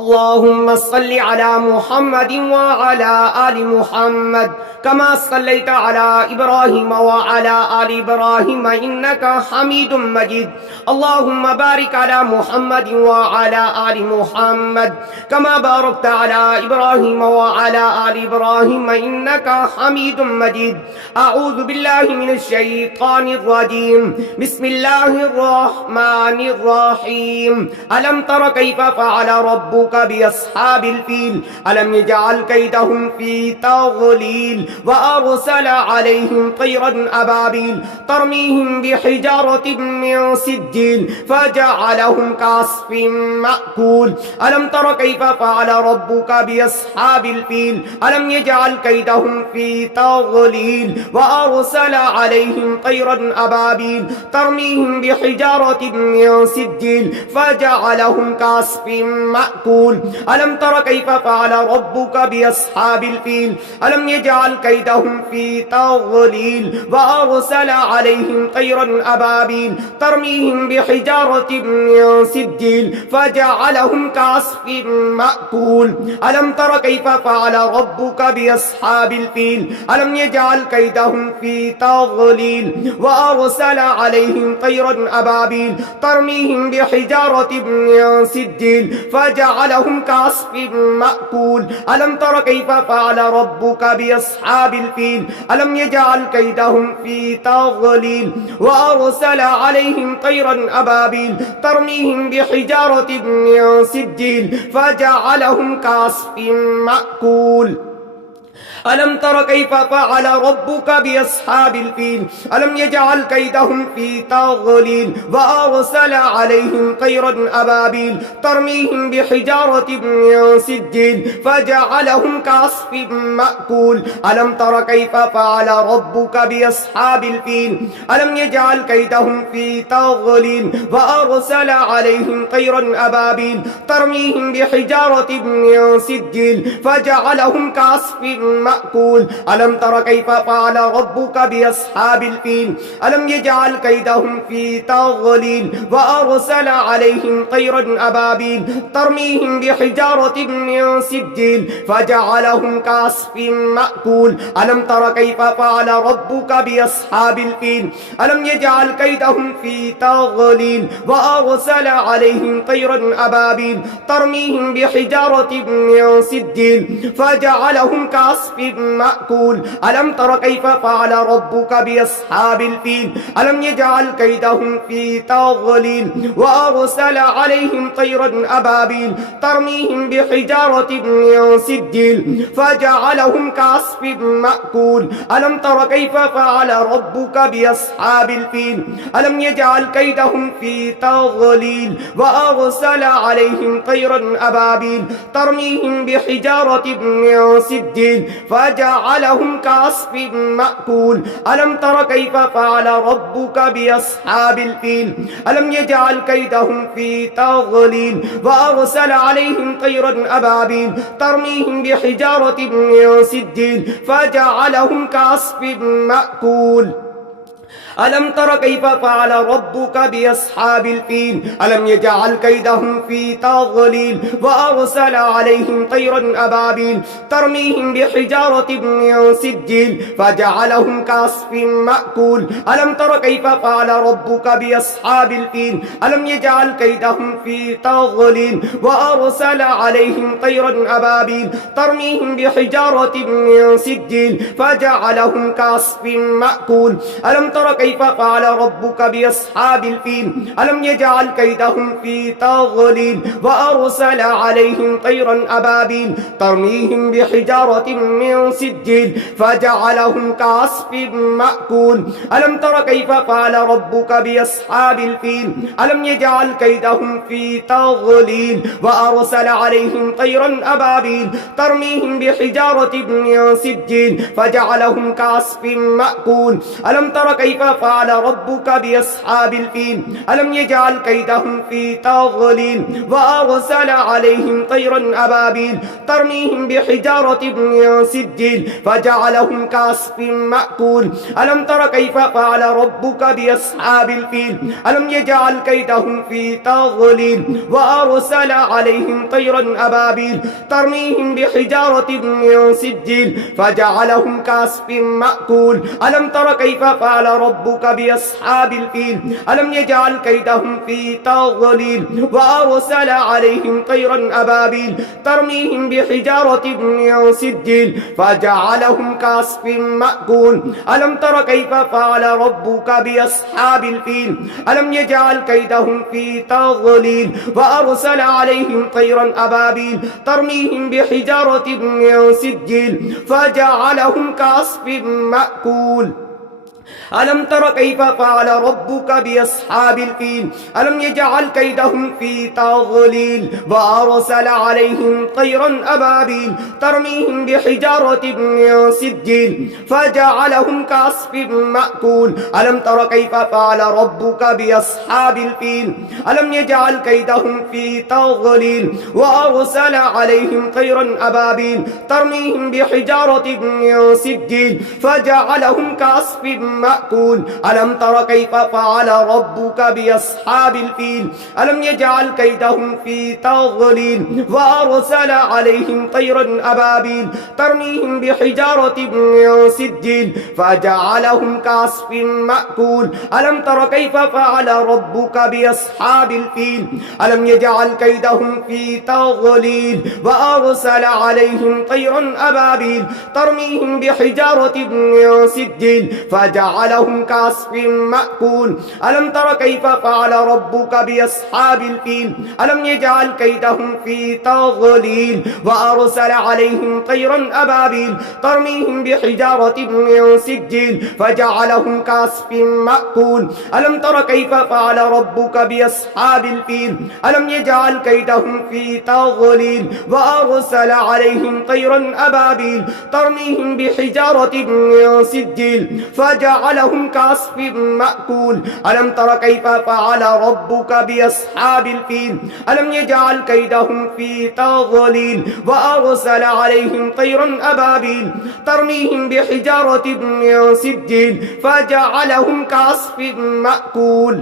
اللهم صل على محمد وعلى آل محمد كما صليت على إبراهيم وعلى آل إبراهيم إنك حميد مجيد. اللهم بارك على محمد وعلى آل محمد كما باركت على إبراهيم وعلى آل إبراهيم إنك حميد مجيد. أعوذ بالله من الشيطان الرجيم. بسم الله الرحمن الرحيم. ألم تر كيف فعل ربك بأصحاب الفيل ألم يجعل كيدهم في تضليل وأرسل عليهم طيرا أبابيل ترميهم بحجارة من سجيل فجعلهم كعصف مأكول. ألم تر كيف فعل ربك بأصحاب الفيل ألم يجعل كيدهم في تضليل وأرسل عليهم طيرا أبابيل ترميهم بحجارة من سجيل فجعلهم كعصف مأكول. ألم تر كيف فعل ربك بأصحاب الفيل ألم يجعل كيدهم في تضليل وأرسل عليهم طيرا أبابيل ترميهم بحجارة من سجيل فجعلهم كعصف مأكول. ألم تر كيف فعل ربك بأصحاب الفيل ألم يجعل كيدهم في تضليل وأرسل عليهم طيرا أبابيل ترميهم بحجارة من سجيل فجعلهم كعصف مأكول. ألم تر كيف فعل ربك بأصحاب الفيل ألم يجعل كيدهم في تضليل وأرسل عليهم طيرا أبابيل ترميهم بحجارة من سجيل فجعلهم كعصف مأكول. ألم تر كيف فعل ربك بأصحاب الفيل ألم يجعل كيدهم في تضليل وأرسل عليهم طيرا أبابيل ترميهم بحجارة من سجيل فجعلهم كعصف مأكول. ألم تر كيف فعل ربك بأصحاب الفيل ألم يجعل كيدهم في تضليل وأرسل عليهم طيرا أبابيل ترميهم بحجارة من سجيل فجعلهم كعصف مأكول. ألم تر كيف فعل ربك بأصحاب الفيل ألم يجعل كيدهم في تضليل وأرسل عليهم طيرا أبابيل ترميهم بحجارة من سجيل فجعلهم كعصف مأكول. ألم تر كيف فعل ربك بأصحاب الفيل ألم يجعل كيدهم في تضليل وأرسل عليهم طيرا أبابيل ترميهم بحجارة من سجيل فجعلهم كعصف مأكول. ألم تر كيف فعل ربك بأصحاب الفيل ألم يجعل كيدهم في تضليل وأرسل عليهم طيرا أبابيل ترميهم بحجارة من سجيل فجعلهم كعصف مأكول. ألم تر كيف فعل ربك بأصحاب الفيل ألم يجعل كيدهم في تضليل وأرسل عليهم طيرا أبابيل ترميهم بحجارة من سجيل فجعلهم كعصف مأكول. ألم تر كيف فعل ربك بأصحاب الفيل ألم يجعل كيدهم في تضليل وأرسل عليهم طيرا أبابيل ترميهم بحجارة من سجيل فجعلهم كعصف مأكول. ألم تر كيف فعل ربك بأصحاب الفيل ألم يجعل كيدهم في تضليل وأرسل عليهم طيرا أبابيل ترميهم بحجارة من سجيل فجعلهم كعصف مأكول. ألم تر كيف فعل ربك بأصحاب الفيل ألم يجعل كيدهم في تضليل وأرسل عليهم طيرا أبابيل ترميهم بحجارة من سجيل فجعلهم كعصف مأكول. ألم تر كيف فعل ربك بأصحاب الفيل ألم يجعل كيدهم في تضليل وأرسل عليهم طيرا أبابيل ترميهم بحجارة من سجيل فجعلهم كعصف مأكول. ألم تر كيف فعل ربك بأصحاب الفيل ألم يجعل كيدهم في تضليل وأرسل عليهم طيرا أبابيل ترميهم بحجارة من سجيل فجعلهم كعصف مأكول. ألم تر كيف فعل ربك بأصحاب الفيل ألم يجعل كيدهم في تضليل وأرسل عليهم طيرا أبابيل ترميهم بحجارة من سجيل فجعلهم كعصف مأكول ألم تر كيف فعل ربك بأصحاب الفيل ألم يجعل كيدهم في تضليل وأرسل عليهم طيرا أبابيل ترميهم بحجارة من سجيل فجعلهم كعصف مأكول ألم تر كيف فعل ربك بأصحاب الفيل ألم يجعل كيدهم في تضليل وأرسل عليهم طيرا أبابيل ترميهم بحجارة من سجيل فجعلهم كعصف مأكول ألم تر كيف فعل ربك بأصحاب الفيل ألم يجعل كيدهم في تضليل وأرسل عليهم طيرا أبابيل ترميهم بحجارة من سجيل فجعلهم كعصف مأكول ألم تر كيف فعل ربك بأصحاب الفيل ألم يجعل كيدهم في تضليل وأرسل عليهم طيرا أبابيل ترميهم بحجارة من سجيل فجعلهم كعصف مأكول ألم تر كيف فعل ربك بأصحاب الفيل ألم يجعل كيدهم في تضليل وأرسل عليهم طيرا أبابيل ترميهم بحجارة من سجيل فجعلهم كعصف مأكول ألم تر كيف فعل ربك بأصحاب الفيل ألم يجعل كيدهم في تضليل وأرسل عليهم طيرا أبابيل ترميهم بحجارة من سجيل فجعلهم كعصف مأكول ألم تر كيف فعل ربك بأصحاب الفيل ألم يجعل كيدهم في تضليل وأرسل عليهم طيرا أبابيل ترميهم بحجارة من سجيل فجعلهم كعصف مأكول ألم تر كيف فعل ربك بأصحاب الفيل ألم يجعل كيدهم في تضليل وأرسل عليهم طيرا أبابيل ترميهم بحجارة من سجيل فجعلهم كعصف مأكول ألم تر كيف فعل ربك بأصحاب الفيل ألم يجعل كيدهم في تضليل وأرسل عليهم طيرا أبابيل ترميهم بحجارة من سجيل فجعلهم كعصف مأكول ألم تر كيف فعل ربك بأصحاب الفيل ألم يجعل كيدهم في تضليل وأرسل عليهم طيرا أبابيل ترميهم بحجارة من سجيل فجعلهم كعصف مأكول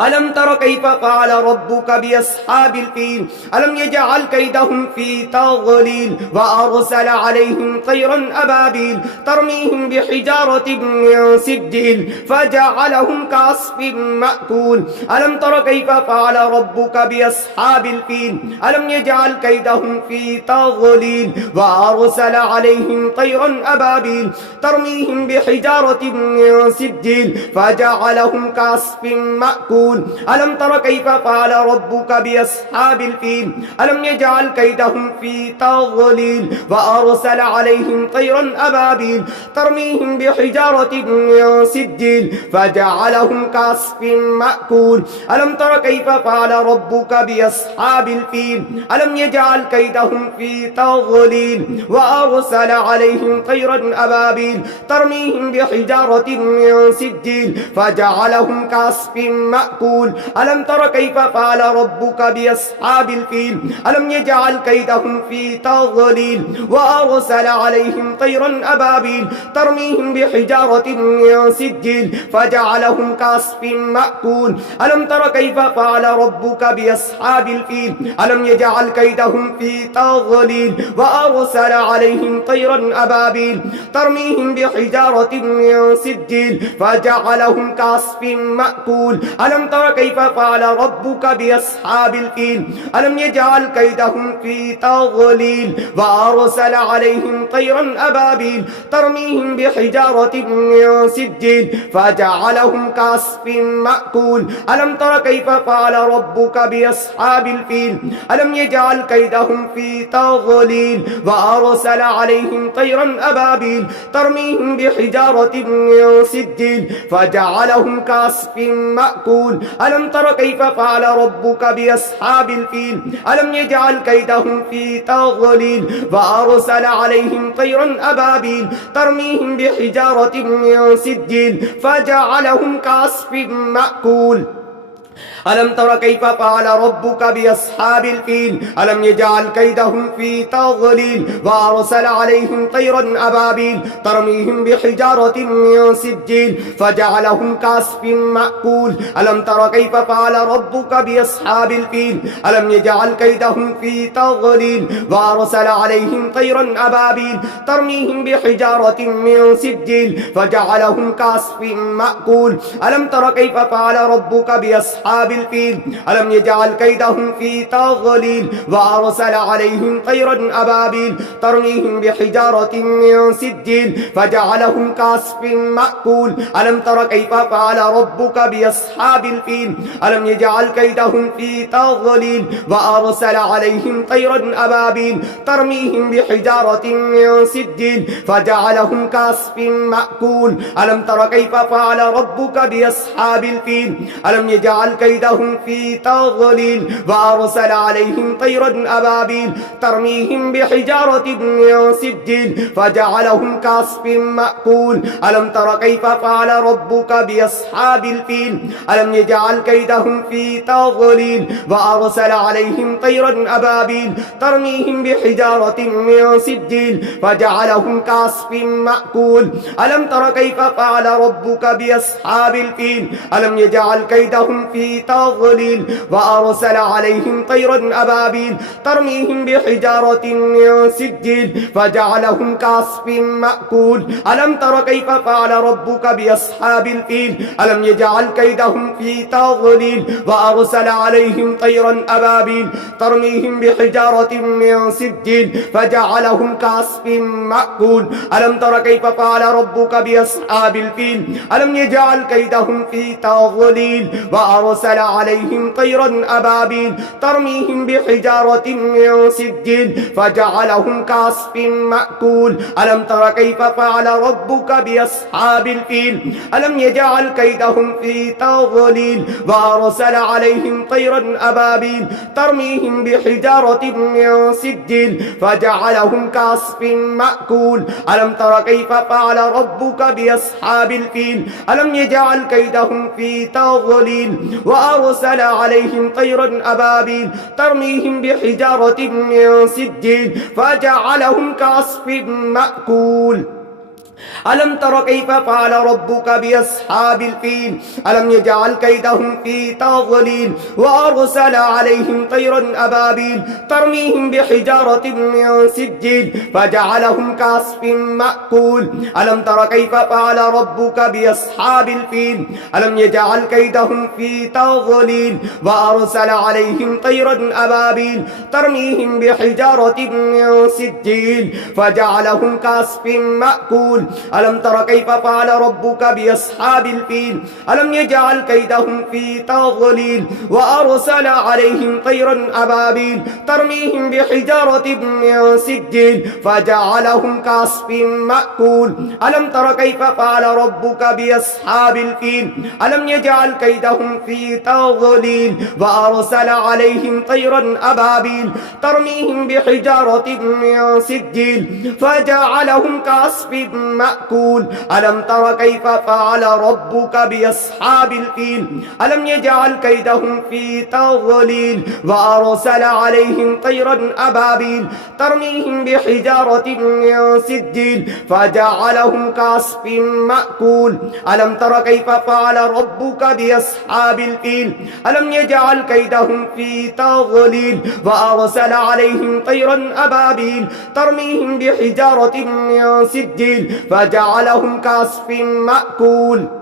ألم تر كيف فعل ربك بأصحاب الفيل ألم يجعل كيدهم في تضليل وأرسل عليهم طيرا أبابيل ترميهم بحجارة من سجيل فجعلهم كعصف مأكول ألم تر كيف فعل ربك بأصحاب الفيل ألم يجعل كيدهم في تضليل وأرسل عليهم طيرا أبابيل ترميهم بحجارة من سجيل فجعلهم كعصف مأكول ألم تر كيف فعل ربك بأصحاب الفيل ألم يجعل كيدهم في تضليل وأرسل عليهم طيرا أبابيل ترميهم بحجارة من سجيل فجعلهم كعصف مأكول ألم تر كيف فعل ربك بأصحاب الفيل ألم يجعل كيدهم في تضليل وأرسل عليهم طيرا أبابيل ترميهم بحجارة من سجيل فجعلهم كعصف مأكول ألم تر كيف فعل ربك بأصحاب الفيل ألم يجعل كيدهم في تضليل وأرسل عليهم طيرا أبابيل ترميهم بحجارة من سجيل فجعلهم كعصف مأكول ألم تر كيف فعل ربك بأصحاب الفيل ألم يجعل كيدهم في تضليل وأرسل عليهم طيرا أبابيل ترميهم بحجارة من سجيل فجعلهم كعصف مأكول ألم تر كيف فعل ربك بأصحاب الفيل ألم يجعل كيدهم في تضليل وأرسل عليهم طيرا أبابيل ترميهم بحجارة من سجيل فجعلهم كعصف مأكول ألم تر كيف فعل ربك بأصحاب الفيل ألم يجعل كيدهم في تضليل وأرسل عليهم طيرا أبابيل ترميهم بحجارة من سجيل فجعلهم كعصف مأكول مأكول ألم تر كيف فعل ربك بأصحاب الفيل ألم يجعل كيدهم في تضليل وأرسل عليهم طيرا أبابيل ترميهم بحجارة من سجيل فجعلهم كعصف مأكول ألم تر كيف فعل ربك بأصحاب الفيل ألم يجعل كيدهم في تضليل وأرسل عليهم طيرا أبابيل ترميهم بحجارة من سجيل فجعلهم كعصف مأكول ألم تر كيف فعل ربك بأصحاب الفيل ألم يجعل كيدهم في تضليل وأرسل عليهم طيرا أبابيل ترميهم بحجارة من سجيل فجعلهم كعصف مأكول ألم تر كيف فعل ربك بأصحاب الفيل ألم يجعل كيدهم في تضليل وأرسل عليهم طيرا أبابيل ترميهم بحجارة من سجيل فجعلهم كعصف مأكول ألم تر كيف فعل ربك بأصحاب الفيل ألم يجعل كيدهم في تضليل وأرسل عليهم طيرا أبابيل ترميهم بحجارة من سجيل فجعلهم كعصف مأكول ألم تر كيف فعل ربك بأصحاب الفيل ألم يجعل كيدهم في تضليل وأرسل عليهم طيرا أبابيل ترميهم بحجارة من سجيل فجعلهم كعصف مأكول ألم تر كيف فعل ربك بأصحاب الفيل ألم يجعل كيدهم في تضليل وأرسل عليهم طيرا أبابيل ترميهم بحجارة من سجيل فجعلهم كعصف مأكول ألم تر كيف فعل ربك بأصحاب الفيل ألم يجعل كيدهم في تضليل وأرسل عليهم طيرا أبابيل ترميهم بحجارة من سجيل فجعلهم كعصف مأكول ألم تر كيف فعل ربك بأصحاب الفيل ألم يجعل كيدهم في تضليل وأرسل عليهم طيرا أبابيل ترميهم بحجارة من سجيل فجعلهم كعصف مأكول ألم تر كيف فعل ربك بأصحاب الفيل ألم يجعل كيدهم في تضليل وأرسل عليهم طيرا أبابيل ترميهم بحجارة من سجيل فجعلهم كعصف مأكول ألم تر كيف فعل ربك بأصحاب الفيل ألم يجعل كيدهم في تضليل وأرسل عليهم طيرا أبابيل ترميهم بحجارة من سجيل فجعلهم كعصف مأكول ألم تر كيف فعل ربك بأصحاب الفيل ألم يجعل كيدهم في تضليل وأرسل عليهم طيرا أبابيل ترميهم بحجارة من سجيل فجعلهم كعصف مأكول ألم تر كيف فعل ربك بأصحاب الفيل ألم يجعل كيدهم في تضليل وأرسل عليهم طيرا أبابيل ترميهم بحجارة من سجيل فجعلهم كعصف مأكول ألم تر كيف فعل ربك بأصحاب الفيل ألم يجعل كيدهم في تضليل وأرسل عليهم طيرا أبابيل ترميهم بحجارة من سجيل فجعلهم كعصف مأكول ألم تر كيف فعل ربك بأصحاب الفيل ألم يجعل كيدهم في تضليل وأرسل عليهم طيرا أبابيل ترميهم بحجارة من سجيل فجعلهم كعصف مأكول ألم تر كيف فعل ربك بأصحاب الفيل ألم يجعل كيدهم في تضليل وأرسل عليهم طيرا أبابيل ترميهم بحجارة من سجيل فجعلهم كعصف مأكول ألم تر كيف فعل ربك بأصحاب الفيل ألم يجعل كيدهم في تضليل وأرسل عليهم طيرا أبابيل ترميهم بحجارة من سجيل فجعلهم كعصف مأكول ألم تر كيف فعل ربك بأصحاب الفيل ألم يجعل كيدهم في تضليل وأرسل عليهم طيرا أبابيل ترميهم بحجارة من سجيل فجعلهم كعصف مأكول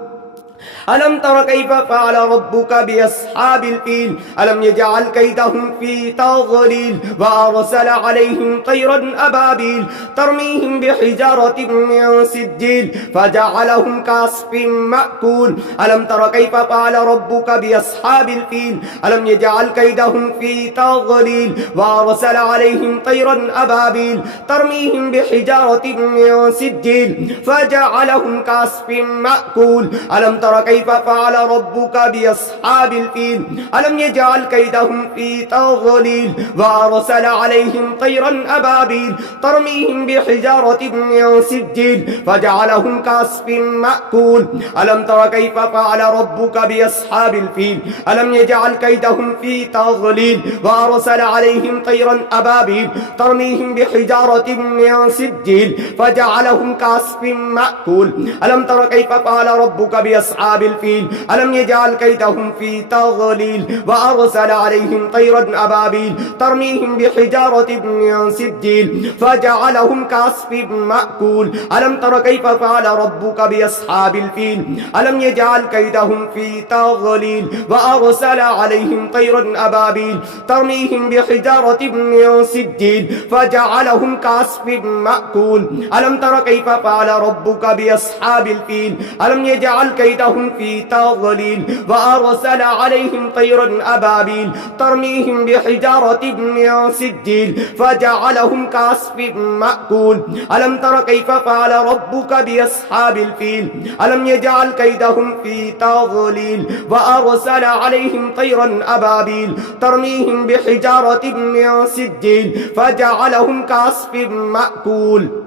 ألم تر كيف فعل ربك بأصحاب الفيل ألم يجعل كيدهم في تضليل وأرسل عليهم طيرا أبابيل ترميهم بحجارة من سجيل فجعلهم كعصف مأكول ألم تر كيف فعل ربك بأصحاب الفيل ألم يجعل كيدهم في تضليل وأرسل عليهم طيرا أبابيل ترميهم بحجارة من سجيل فجعلهم كعصف مأكول ألم تر تر كيف فعل ربك بأصحاب الفيل ألم يجعل كيدهم في تضليل وأرسل عليهم طيرا أبابيل ترميهم بحجارة من سجيل فجعلهم كعصف مأكول ألم تر كيف فعل ربك بأصحاب الفيل ألم يجعل كيدهم في تضليل وأرسل عليهم طيرا أبابيل ترميهم بحجارة من سجيل فجعلهم كعصف مأكول ألم تر كيف فعل ربك بأصحاب الفيل ألم يجعل كيدهم في تضليل وأرسل عليهم طيرا أبابيل ترميهم بحجارة من سجيل فجعلهم كعصف مأكول ألم تر كيف فعل ربك بأصحاب الفيل ألم يجعل كيدهم في تضليل وأرسل عليهم طيرا أبابيل ترميهم بحجارة من سجيل فجعلهم كعصف مأكول ألم تر كيف فعل ربك بأصحاب الفيل ألم يجعل كيدهم في تضليل وأرسل عليهم طيرا أبابيل ترميهم بحجارة من سجيل فجعلهم كعصف مأكول ألم تر كيف فعل ربك بأصحاب الفيل ألم يجعل كيدهم في تضليل وأرسل عليهم طيرا أبابيل ترميهم بحجارة من سجيل فجعلهم كعصف مأكول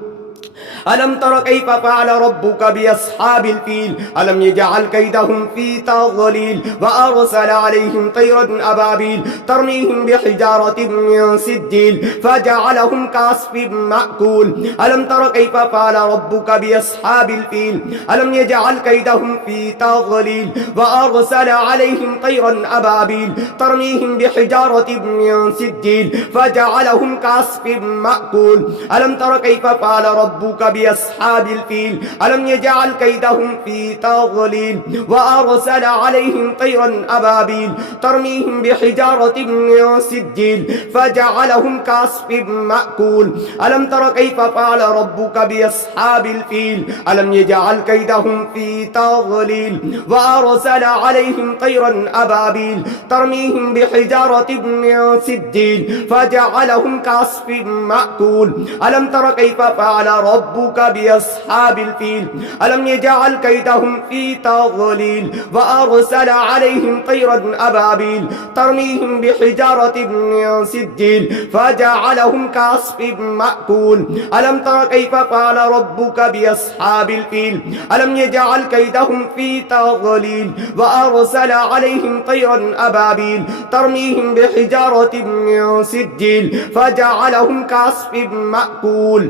ألم تر كيف فعل ربك بأصحاب الفيل ألم يجعل كيدهم في تضليل وأرسل عليهم طيرا أبابيل ترميهم بحجارة من سجيل فجعلهم كعصف مأكول ألم تر كيف فعل ربك بأصحاب الفيل ألم يجعل كيدهم في تضليل وأرسل عليهم طيرا أبابيل ترميهم بحجارة من سجيل فجعلهم كعصف مأكول ألم تر كيف فعل ربك بأصحاب الفيل ألم يجعل كيدهم في تضليل وأرسل عليهم طيرا أبابيل ترميهم بحجارة من سجيل فجعلهم كعصف مأكول ألم تر كيف فعل ربك بأصحاب الفيل ألم يجعل كيدهم في تضليل وأرسل عليهم طيرا أبابيل ترميهم بحجارة من سجيل فجعلهم كعصف مأكول ألم تر كيف فعل ربك بأصحاب الفيل ألم يجعل كيدهم في تضليل وأرسل عليهم طيرا أبابيل ترميهم بحجارة من سجيل فجعلهم كعصف مأكول ألم تر كيف فعل ربك بأصحاب الفيل ألم يجعل كيدهم في تضليل وأرسل عليهم طيرا أبابيل ترميهم بحجارة من سجيل فجعلهم كعصف مأكول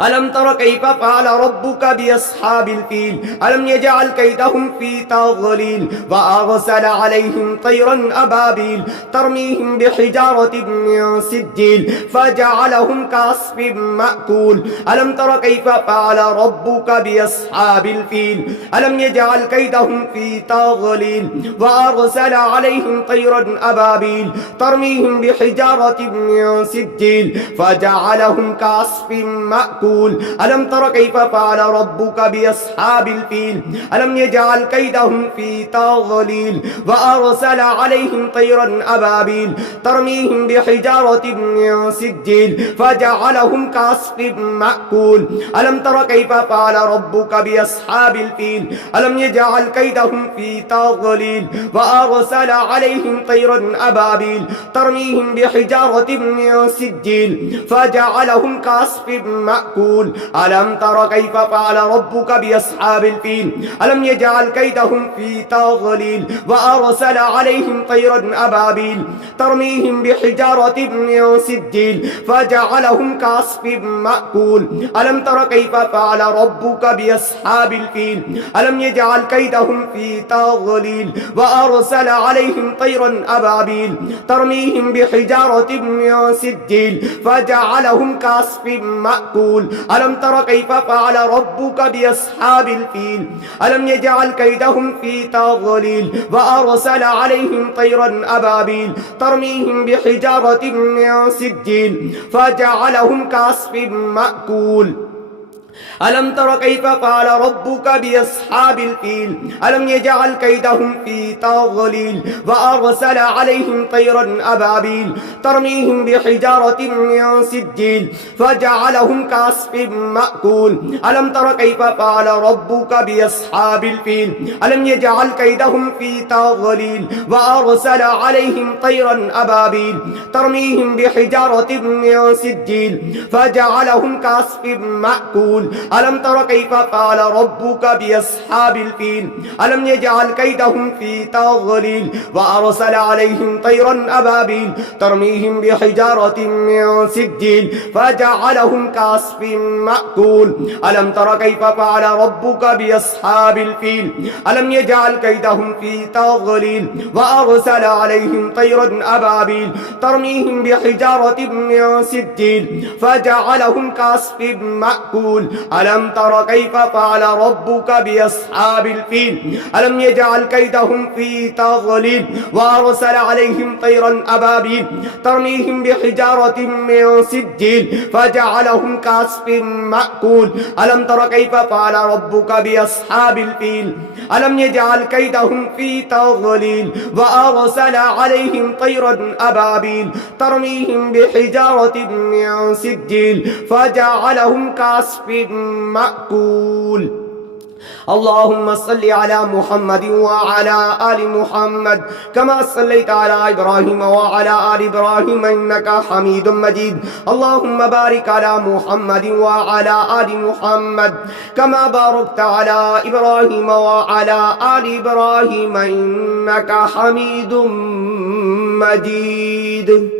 ألم تر كيف فعل ربك بأصحاب الفيل ألم يجعل كيدهم في تضليل وأرسل عليهم طيرا أبابيل ترميهم بحجارة من سجيل فجعلهم كعصف مأكول ألم تر كيف فعل ربك بأصحاب الفيل ألم يجعل كيدهم في تضليل وأرسل عليهم طيرا أبابيل ترميهم بحجارة من سجيل فجعلهم كعصف مأكول ألم تر كيف فعل ربك بأصحاب الفيل ألم يجعل كيدهم في تضليل وأرسل عليهم طيرا أبابيل ترميهم بحجارة من سجيل فجعلهم كعصف مأكول ألم تر كيف فعل ربك بأصحاب الفيل ألم يجعل كيدهم في تضليل وأرسل عليهم طيرا أبابيل ترميهم بحجارة من سجيل فجعلهم كعصف مأكول ألم تر كيف فعل ربك بأصحاب الفيل ألم يجعل كيدهم في تضليل وأرسل عليهم طيرا أبابيل ترميهم بحجارة من سجيل فجعلهم كعصف مأكول ألم تر كيف فعل ربك بأصحاب الفيل ألم يجعل كيدهم في تضليل وأرسل عليهم طيرا أبابيل ترميهم بحجارة من سجيل فجعلهم كعصف مأكول ألم تر كيف فعل ربك بأصحاب الفيل ألم يجعل كيدهم في تضليل وأرسل عليهم طيرا أبابيل ترميهم بحجارة من سجيل فجعلهم كعصف مأكول ألم تر كيف فعل ربك بأصحاب الفيل ألم يجعل كيدهم في تضليل وأرسل عليهم طيرا أبابيل ترميهم بحجارة من سجيل فجعلهم كعصف مأكول ألم تر كيف فعل ربك بأصحاب الفيل ألم يجعل كيدهم في تضليل وأرسل عليهم طيرا أبابيل ترميهم بحجارة من سجيل فجعلهم كعصف مأكول ألم تر كيف فعل ربك بأصحاب الفيل ألم يجعل كيدهم في تضليل وأرسل عليهم طيرا أبابيل ترميهم بحجارة من سجيل فجعلهم كعصف مأكول ألم تر كيف فعل ربك بأصحاب الفيل ألم يجعل كيدهم في تضليل وأرسل عليهم طيرا أبابيل ترميهم بحجارة من سجيل فجعلهم كعصف مأكول ألم تر كيف فعل ربك بأصحاب الفيل ألم يجعل كيدهم في تضليل وأرسل عليهم طيرا أبابيل ترميهم بحجارة من سجيل فجعلهم كعصف مأكول ألم تر كيف فعل ربك بأصحاب الفيل ألم يجعل كيدهم في تضليل وأرسل عليهم طيرا أبابيل ترميهم بحجارة من سجيل فجعلهم كعصف مأكول اللهم صل على محمد وعلى آل محمد كما صليت على إبراهيم وعلى آل إبراهيم إنك حميد مجيد اللهم بارك على محمد وعلى آل محمد كما باركت على إبراهيم وعلى آل إبراهيم إنك حميد مجيد.